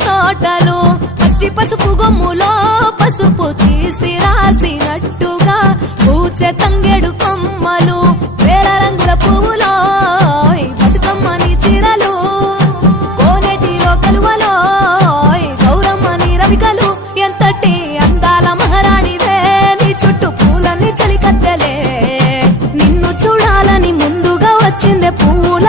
తోటలు పచ్చి పసుపు గొమ్ములో పసుపు తీసి రాసినట్టుగా పూచె తంగెడు కొమ్మలు వేల రంగుల పువ్వులో బతుకమ్మని చీరలు కోనేటిలో కలువలో గౌరమ్మని రవికలు ఎంతటి అందాల మహారాణివే నీ చుట్టూ పూలన్నీ చలికత్తెలే నిన్ను చూడాలని ముందుగా వచ్చిందే పూల